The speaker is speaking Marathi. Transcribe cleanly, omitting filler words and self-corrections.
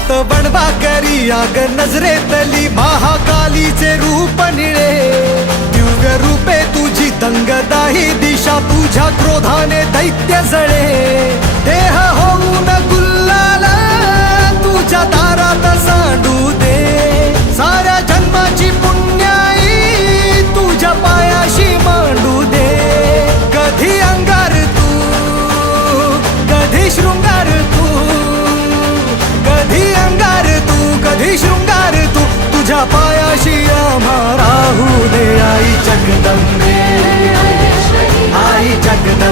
हात बनवा करी आग नजरेतली महाकालीचे रूप निळे दिव्य रूपे तुझी दंगदाही दिशा तुझ्या क्रोधाने दैत्य जळे देह होऊन गुल्लाल तुझ्या दारात सांडू दे साऱ्या जन्माची पुण्याई तुझ्या पायाशी मांडू दे कधी अंगार तू कधी शृंगार तू कधी अंगार तू कधी शृंगार तू तुझ्या पायाशी आम्हा राहू दे आई जगदंबे आई जगदंबे